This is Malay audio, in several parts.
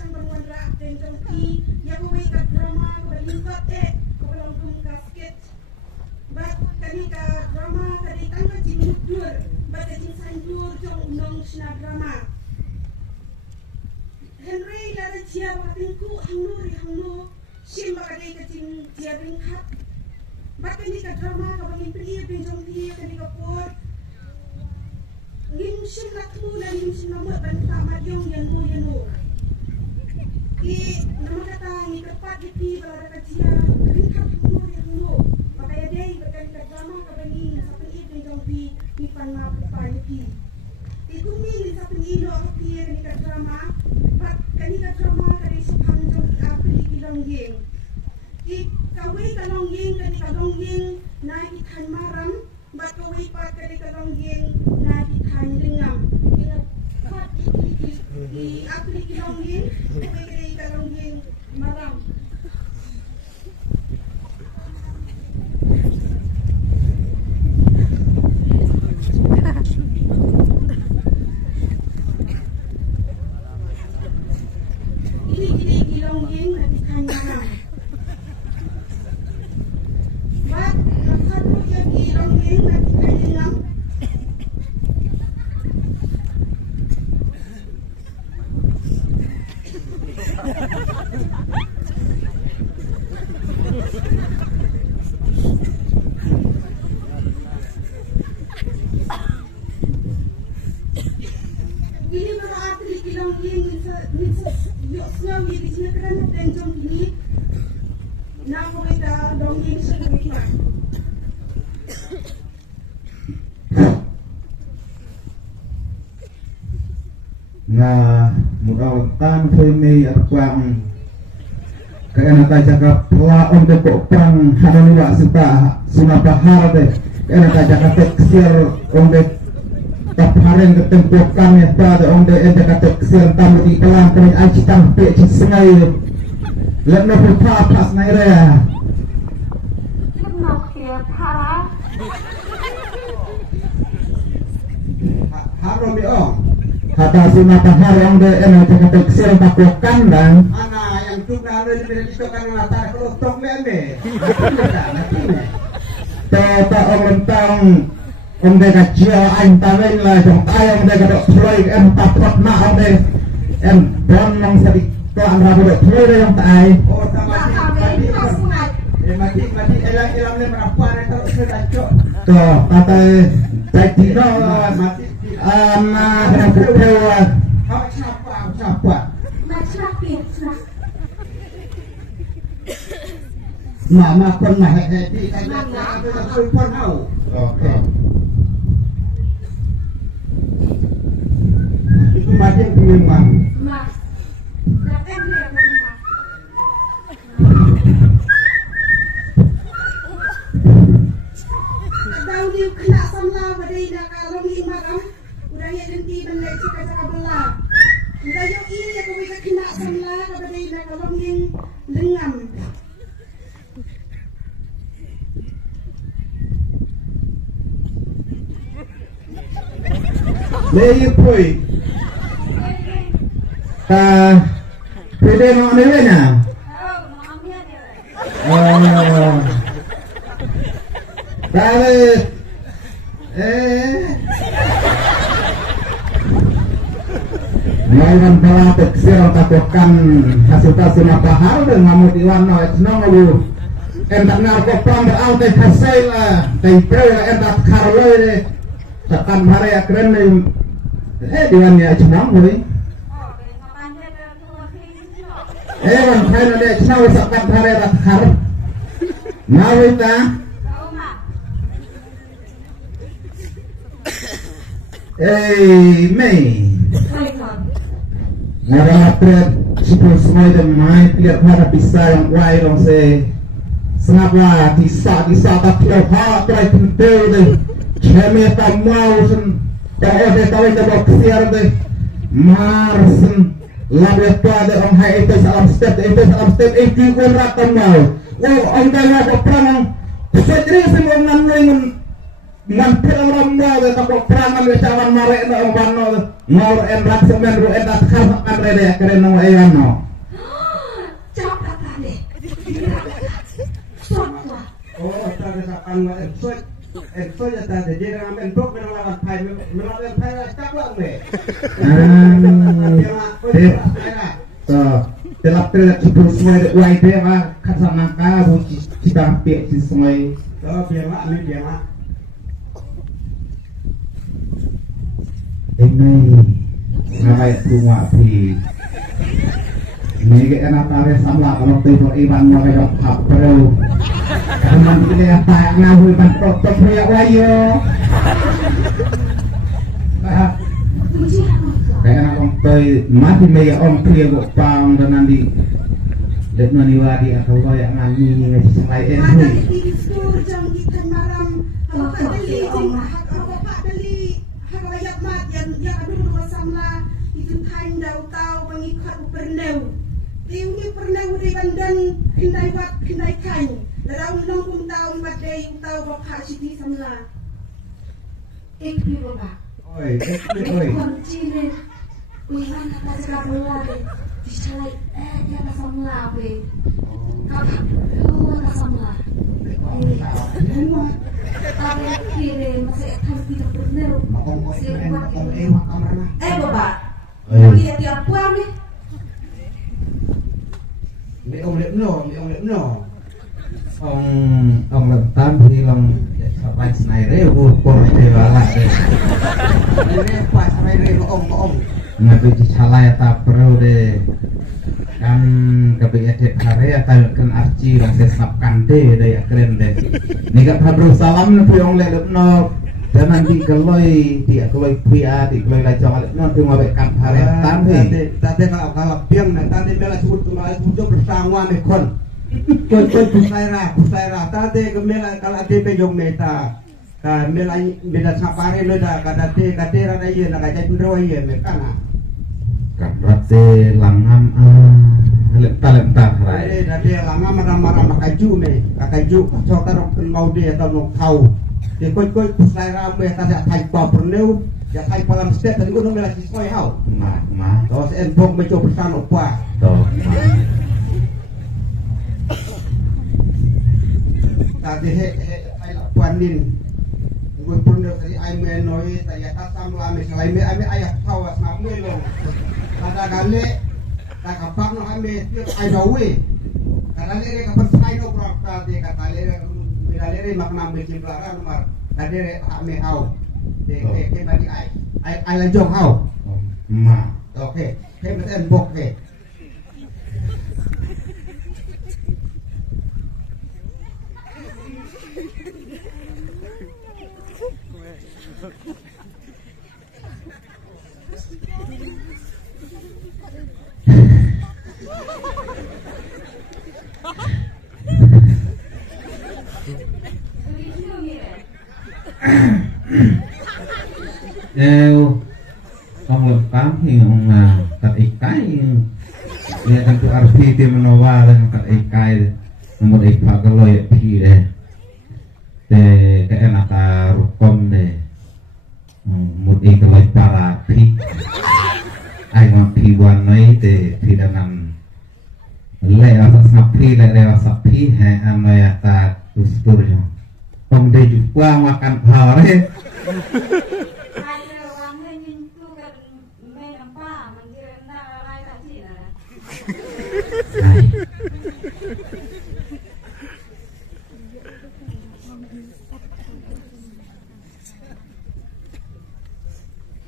sang berwandra dan jongki yang mengikat drama berlingkot keberlangkung kasket bat kanika drama tadi tangga cimudur bat kajing sanjur jong nong sina drama Henry lara cia batinku hangnu sim bakadai kajing cia ringkat bat kanika drama kabangin pergi dan jongki kanika pot Lim sim lakmu dan lim sim namut banta madyong yanu nama kata ni tepat di balada kajian ringkat hulu makanya dia berkali-kali drama kabangin sapen i dan jongpi ni panma pupayuki itu min di sapen i lo api kanika drama bat kanika drama kali subhang jongki apli kilongging kawai kalongging kanika longging naik ikan maram bat kawai pat kanika longging naik ikan lengam ingat pat di apli kilongging kawai kalongging maram ini kilongging naik ikan maram bat nakadu ya kilongging naik ikan lengam Ini berarti kilongging yuk sengawi di sini kerana tenjong ini nak kita dongging sebegini. Nah, mudah-mudahan kami akan kaya natajaga pula untuk kokpang hananiwa suka sunapahar deh kaya natajaga teksir untuk taparan ketempukan ya pada untuk natajaga teksir tamu di pelan kami aji tampe cisengai lemno pupa pas naira harum yo kata sunapahar untuk natajaga teksir takukan dan yang juga ada di kan latar kelotok meme. Tata mentang deka cia antawen lah jong tayang deka dok floy empat rotna ande em bon nang sadi to amra dok floy yang tai. Oh mati elang le merapuan kalau sudah cok. To kata tadi no mati ama kepewa. Kau siapa? Mama pernah di pun tahu. Oke. Itu macam gimana? Mas. Berapa dia rumah? Tahu dia kena sama badai dah kalau ni maram. Udah ya nanti benda cakap belah. Udah yo ini aku bisa kena sama badai dah kalau ni lengam. Lagi pui, pede mau ambil na? Oh, balik, Melawan pala teksir takukan hasil napahal dan ngamu diwarna senang lu entak narkoba beralih hasil lah tempel entak karloy tekan hari keren diwannya senang boleh wan kain ada senang tekan hari rakhar nawita Mei Ngarapret sipul semua dan main lihat pada bisa yang kuai dong se sengaplah disa tak kira hal try pentel deh ceme tak mau sen tak ada tahu tak kesiar deh marsen lalu pada orang hai itu salam step itu pun rata mau oh orang dah perang sedih semua ngambil ngampir orang mau takut perangan dia cawan marek no wano ngor enrat semen ru enrat khamak kan rede keren no ayano Capek tadi. Suatu. Oh, tadi sakan ma enso ya tadi dia ngamen bok melawan pai cak lang me. So, telap telap cipul semua wai dia mah kasanaka buci cipampi si semua. Oh, biar mak. Ini ngabai semua di ini ke enak tarik samla kalau tidur iban mau kayak hap perlu karena ini apa ngahu iban protok ya wayo kayak enak om toy mati meja om pria gok pang dan nanti dek nani wadi atau loyak ngani ngaji selai Ada di sur jam kita malam kalau tak beli Pak beli hak rakyat mat yang ada dua samla itu kain dau tahu mengikat perneu. Ini perneu di bandan pindai wat pindai kain. Dalam nong tahu badai tahu bapak siti samla. Ikut bapak. Oi. Kunci ni. Wiman kata sekarang lagi. Disalai dia tak samla be. Kakak, kata samla. Tapi kiri masih harus tidak benar. Bapak, lihat dia puang ni. Ông no. ông lần tam thì lòng sampai senai rebu por dewala Ini pas sampai ông. ngaku salai tak perlu deh kan kebiasaan hari atau kan arci orang sesapkan deh deh keren deh ni kat hadrul salam nanti orang lelep no dan nanti keloi dia keloi pria di keloi lajang alep no tu ngabek kat hari tam Tadi kalau piang tadi bela sebut bersama mekon. Koi pusaira tadi kemela kalau ade pejong meta ka mela beda sapare lo da kada te kadera da ye na kaja ndro ye mekana kan rate langam lenta rai ade dade langam marah makaju me kakaju sotar mau dia atau nok tau de koi pusaira me tadi thai pa perneu ya thai palam step tadi ko mela sisoi hau ma tos en bok me coba bersama pa to tadi he panin gue pernah tadi ai menoi tadi atas samla me selai me ayah tawas nak me lo kada gale tak kapak no ame ai dawe kada le kapan sai no prakta de kata le makna me cimplara nomor kadere ame hau de ke bagi ai lanjong hau ma oke ke meten bok ke ông lập tám thì ông cắt ít cái dia tentu arti dia menawar dan cắt ít cái nomor ít pak kalau ya pi deh de keenaka rukom deh mudi kalau para pi ai mau pi wanai de pi dalam lewat sapi lewat sapi amaya ta tusturnya ông de juga makan hare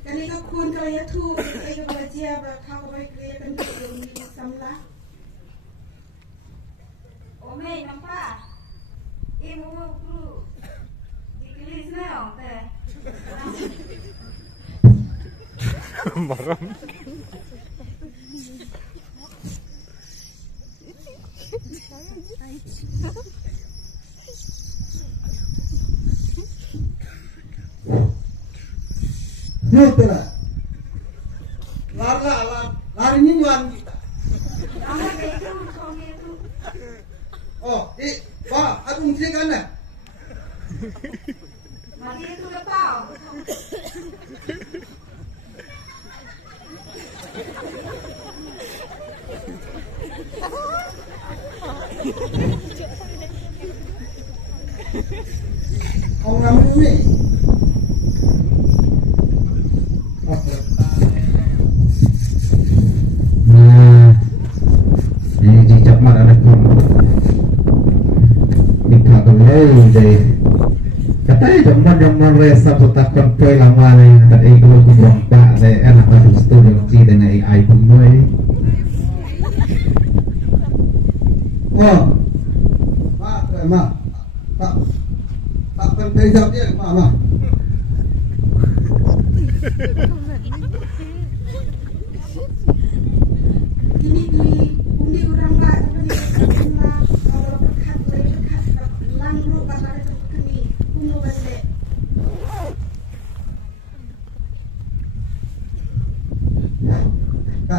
Kanina kun kaya tu ay belajar bakal kaya kan di samla. Ome nampak. Ibu perlu dikelis naon teh. Marah. Nutella. Lari nyuan kita. Oh, Pak, aku mesti kan? Mati itu deh. Katanya jaman resap takkan toy lama nih. Kata kalau kurang pak saya enak harus tu yang si dengan AI pun boy. Oh, mak, tak penting jawab dia, mak. Ini undi orang pak seperti kalau berkat langru pada kini kuno balik.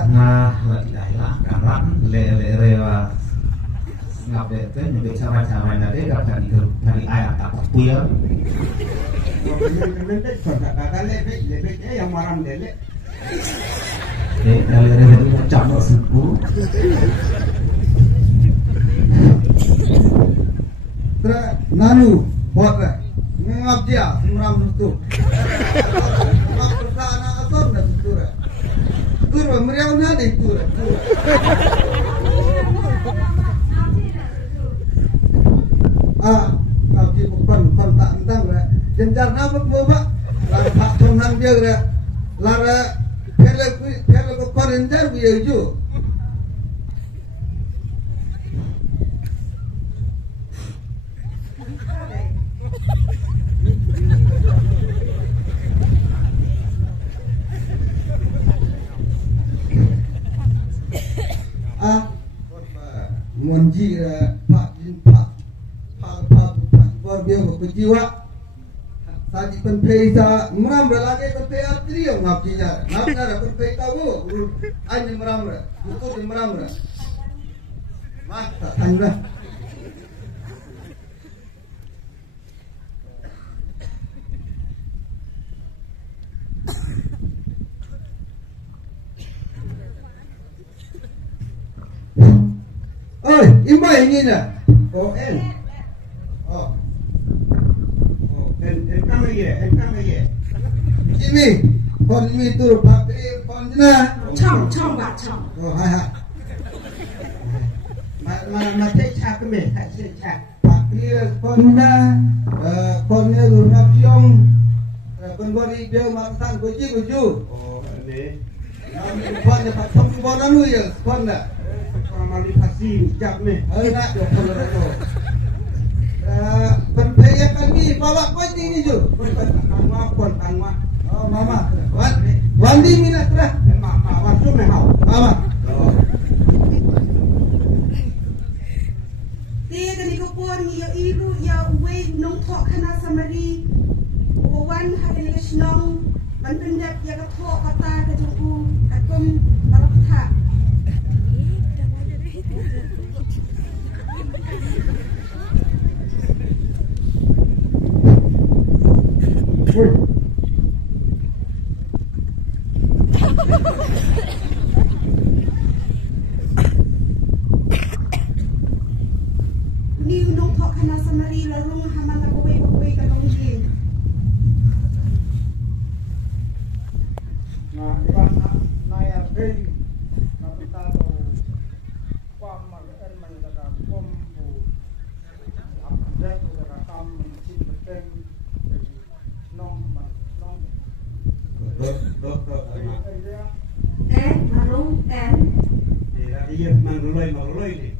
Nah, tidak hilang karan le-rewa ngap itu nyebut cara-cara nanti dapat dari ayat tak puyah. Lebih yang maram dele. Dari itu macam suku. Terus nanu buat ngap dia maram itu. Ngap persana asal dah itu. Tur meriau nadi itu. Ngaji bukan tak entang lah. Jenjar nama bawa. Lara tak tenang dia lah. Lara pele bukan jenjar dia ju. Monji pak dia berjiwa tadi penpesa meram lagi penpesa trio ngapinya ngapnya penpesa tahu ani meram buku di meram mas tanda oi imba ini na oh Engkang lagi. Ini, pon ini tu pakai pon jena. Chong pak chong. Oh, hai. Ma cek cak me, cek cak. Pakai pon jena. Ponnya tu nak ciong. Penbori dia makan kuju. Oh, ini. Pon dia pak pon bonan lu ya, pon dah. Kalau mali pasti cak me. Nak dia pon tu. Penpaya kami bawa kuat ini ju. Tangma. Oh mama. Wandi minat lah. Mama waktu memang. Mama. Dia kini kupon ya ibu ya uwe nong tok kana samari. Wan hari ni senong. Manpendak ya katok kata kejungku kakum balapta. Ni nong tok kana samari larung haman la kowe ka dongji. Nah, iban naya ben kapitalo pamar erman daga kombu. Update daga kam mencit beteng nong. Marung Iya mangluloi ni.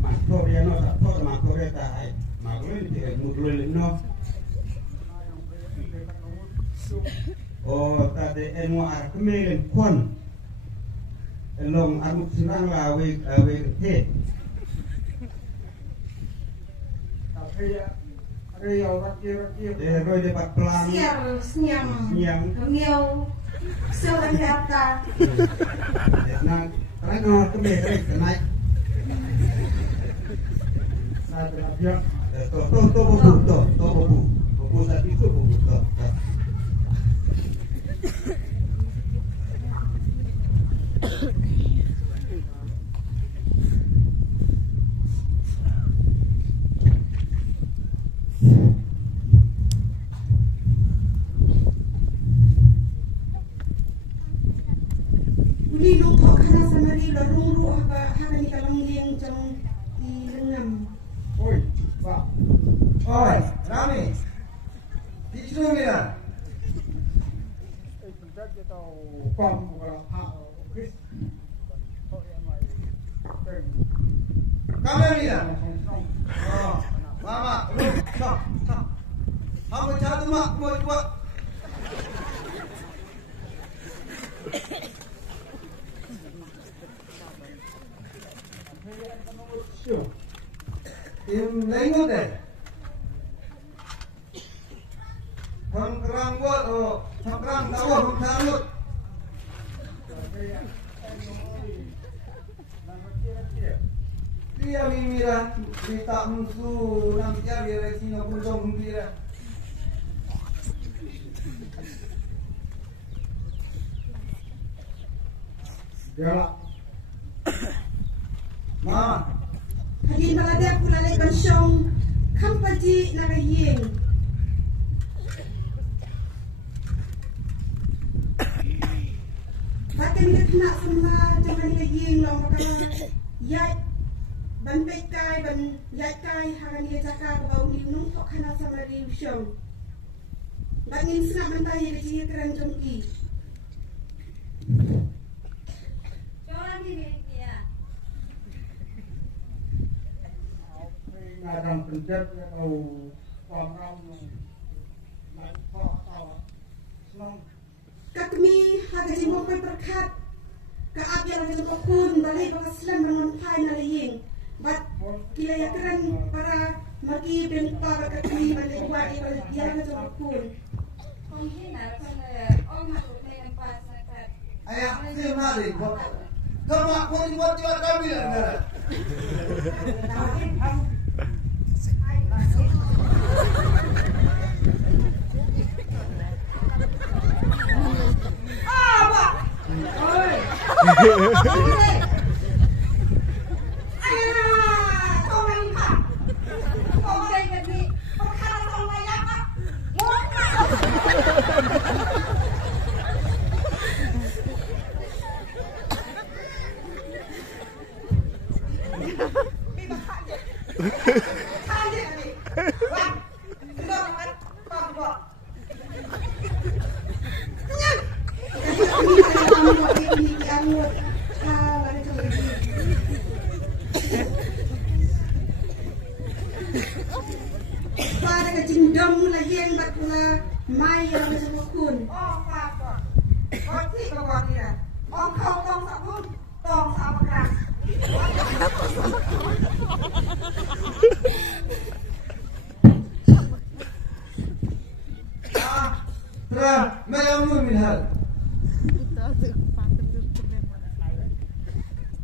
Makor ya no tak makor ya tak mangluloi ni mangluloi no. Oh tadi enu kemelen kon. Long armuk sinang la we te. Tapi ya Riau rakir. Roy dapat pelang. Siang. Kamiau. Seorang kata. Nah, karena kemeh naik. Nah, terakhir. Buku tadi itu buku. Uli nong tok kana samari larung haka ni kalang liang jang di lengan. Oi, Rami. Dicru mira. Kamu mira. Oh, mama, lu stop. Kamu jatuh mak, buat. Im lengut deh. Pengkerang buat, pengkerang tawa, pengkerang. Dia mimira, kita musuh nanti dia resina punjong mimira. Dia, ma. Hadin balade pula lay bansyong kampaji nakaying. Bakit nila kena sama jangan nakaying lang makanya yat ban pekay ban yat kay hagan niya jaka bau nung tok kana sama di usyong. Bangin senap mentay di keran jongki. Orang di dia. Dalam pencet atau orang yang senang. Kami haga jimo koy berkat ka abya ra jimo kun balay baka slam rangon pay na laying. Bat kila ya keran para magi ben para kami balay wadi balay ya ra jimo kun. Mungkin orang masuk dengan pas sangat. Ayah, sih mari. Kamu aku buat jual kami lah. Para kecindam lagi yang tak pula mai yang macam kun. Oh, apa? Roti bawa dia. Oh, kau tong sabun, tong sabakran. Terang, malam lu minhal.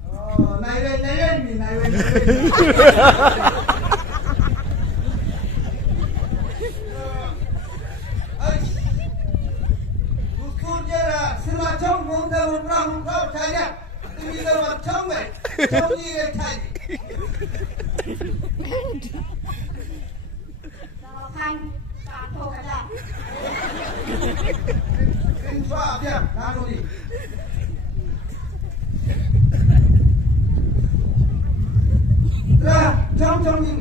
Oh, naik ni. Ukur jera semacam muda berperang kau tanya. Ini semacam Jom ni tanya. Kan satu aja. Insya dia, lalu ni. Dah, jom ni.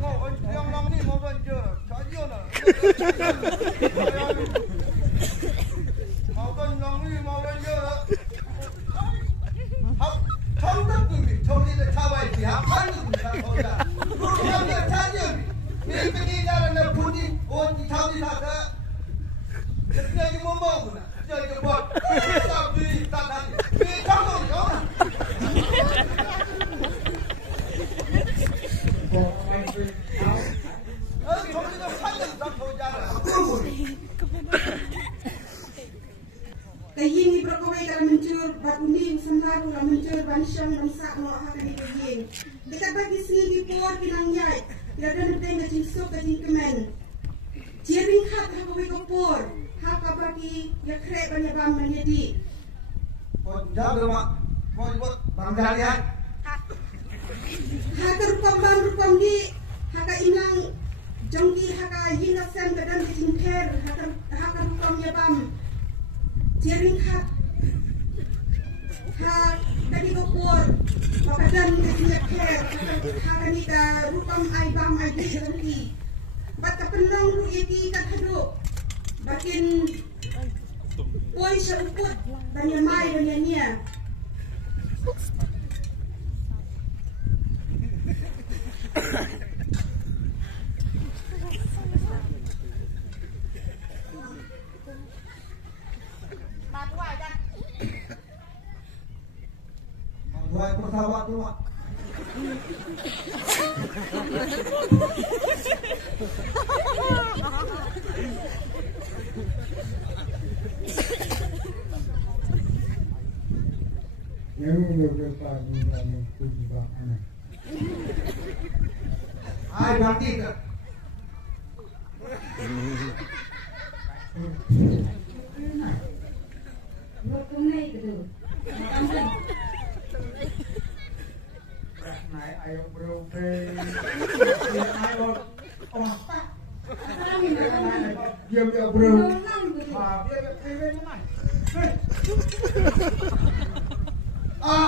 Mau kan yang long ni mau kan je, saja lah. Mau kan long ni mau kan je. Hak, thong ni dah cabai dia, apa ni dah thong dah. Yang dia saja ni, pergi jalan nak putih, di thau di tak. Jadi ni mau guna, jadi buat. Tak beli, tak ada. Ni thong ni, oh. Kaying ni berkawai dalam mencur bakuning semlar dalam mencur bansyang bangsa no akan dikaying. Dekat bagi sini di puar kinang yai, tidak ada nanti ngajin sok ngajin kemen. Jiring hat hakawai kopor, haka bagi ya krek banyak bam menjadi. Oh, jangan mak, mau buat bangga ya. Haka rupam di, haka inang jongki haka yinga sen kedan ngajin ker, haka rupam ya bam. Ciring kat ha tadi gopor pakadan kasinya care ha kani da rupam ai bam ai di santi bat kapenong ru iti kat hadu bakin poi seruput banya mai banya nia Buat pesawat tu mak. Yang berdepan dengan kubangan. Hai ganti ke? tunai gitu. Naik ayo bro. Ayo. Oh, tak. Diam ya bro. Dia keren mana?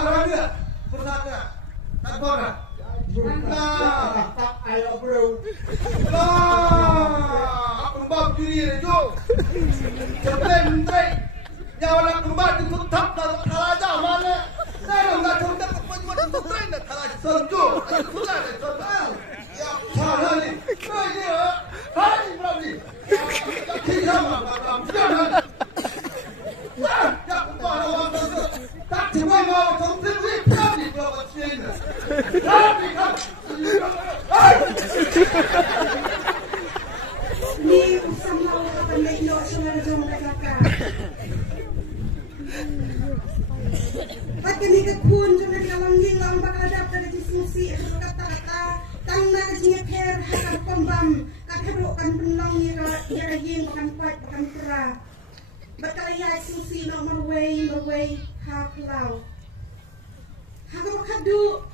Raja, persada. Tak boleh. Tak ayo bro. Aku bab diri tu. Cepat. Jangan kembali tutup raja mana? Saya nak tutup kepenjuan tutup nak raja senju. Sudah sudah. Ya, salah ni. Saya hari berani. Kita makan jangan. Tak kuat orang tu. Tak cuma mau tutup ni berani berapa sini. Berani kan? Ni usam lau kapan lagi lo semua jom kakak. Pati ni kekun cuma dalam ging lang bakal dapat diskusi kata-kata tang na kasih care hakar pembam kakak kan penlang ni ya ging makan kuat makan kera bakal ya diskusi no merway hak lau hakar kadu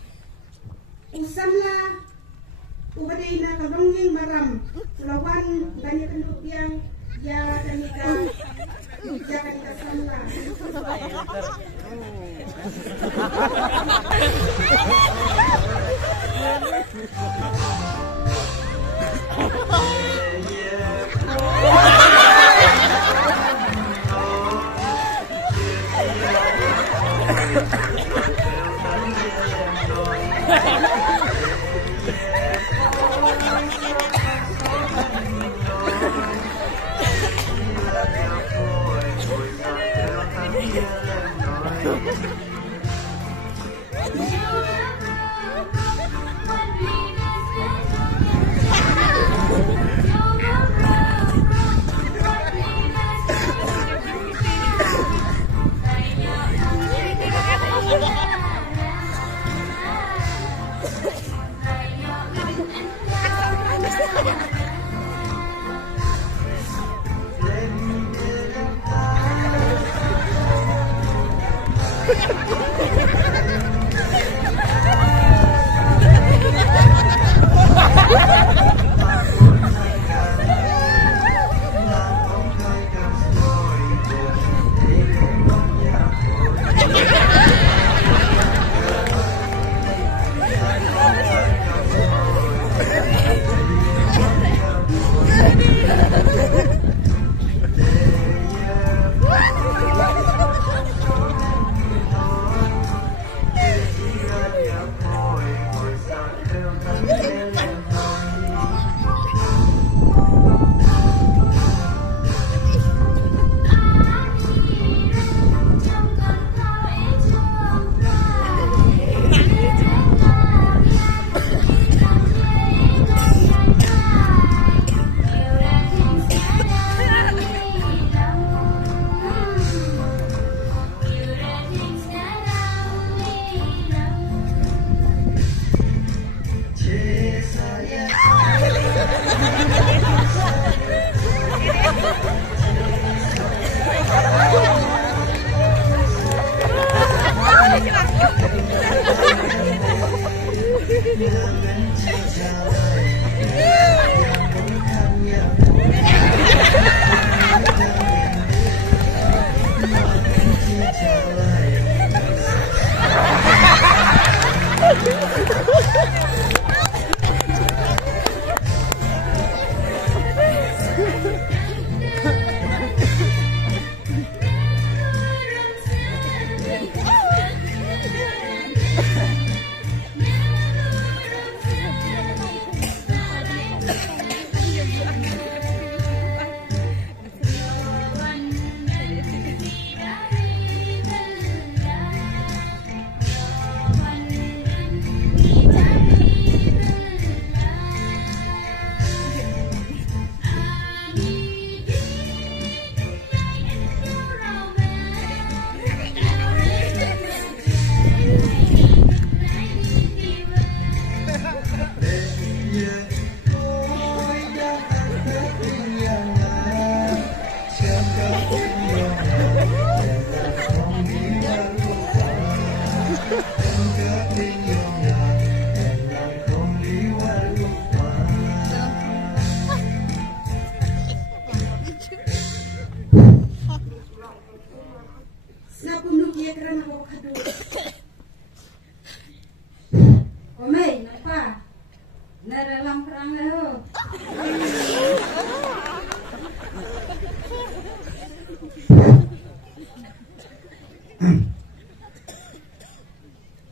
usam lah ubadai na kadang ging maram lawan banyak penduduk yang ya kanika sana.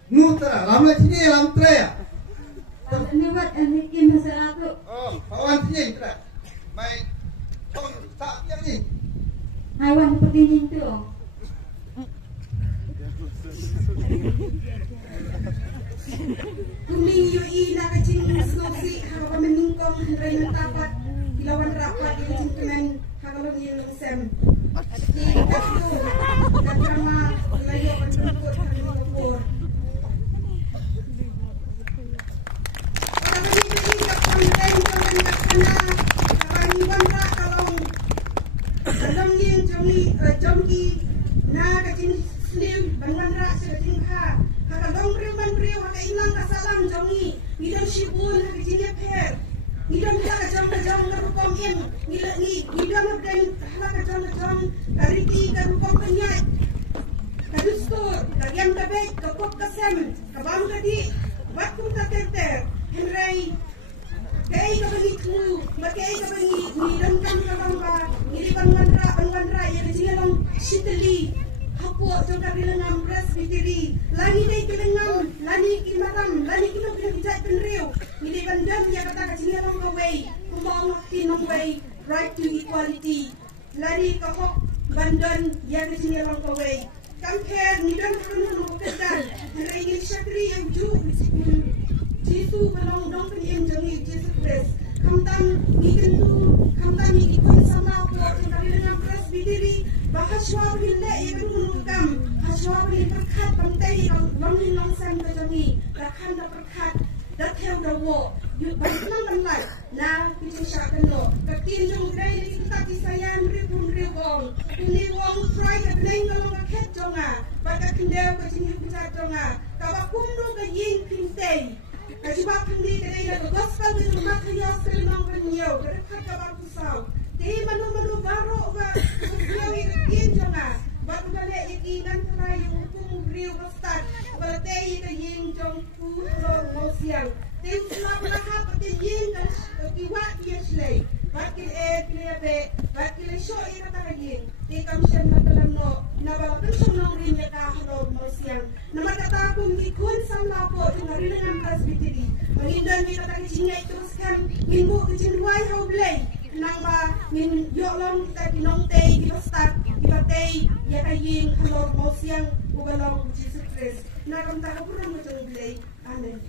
Nutra, lama sini lam trea. Ini buat bikin masalah tu. Oh, kawan sini tra. Mai tong tak yang ni. Haiwan seperti ini tu. Kuning yui nak kecil slosi, kalau meningkong hendak mentapat lawan rapat di cincin kalau yang sem. Di kafu, katrama layu penjemput kami lapor. Kalau ini tidak konten jangan nak kena. Kalau ini bangsa kalau dalam yang jomki na kecil slim bangan rak sedang ha. Haka long riu man riu haka ilang kasalam jongi ngidam shibun haka jinya per ngidam haka jong karupom im ngidam haka jong kariki karupom kanyai kadustur kagiam kabek kapok kasem kabam kadi wakum kater henrai kay kabani tu bakay kabani ngidam kam kabamba ngidam bangan ra ya jinya long shitali hapo jong kabilang pres bitiri lani dai kilengan lani kimaram lani kino pinajat penriu ngili bandam ya kata kacini long away kumong tinong way right to equality lani kahok bandan ya kacini long away compare ngidam kuno kedan hari syakri yang ju jisu balong dong pen jongi jisu pres kamtam ngikun sama ko jong kabilang pres bitiri bahaswa bila ia menukam bahaswa bila perkat pantai longi longsan kejangi rakan dah perkat dah theo dah wo bantuan banlai na kita syakan lo ketin jong gray di kita disayan ribu-ribu ini wong try ke neng kalau ket jonga pada kendau ke sini kita jonga kawa kumru ke yin pintai kajiba pindi ke dai ke gospel ke rumah kaya senang penyo dekat kabar kusau di manu baru ke beliau ini jonga baru balik ikinan terakhir hukum beliau besar berarti ke yin jong pulau mosiang di selama lahap ke yin dan kiwat dia selai bakil kilabe bakil show ina ta yin di kamshan na dalam no na walaupun sunong rin ya ka halo mosiang na makata kung ikun samla po tingari dengan presbytery mengindan mi kata kicingnya teruskan minggu kecilwai hau blay nang ba min yolong kita pinong tei di bestar di batei ya kaying halo mosiang ubalong Jesus Christ na kam ta ko pura mo jong blay amen.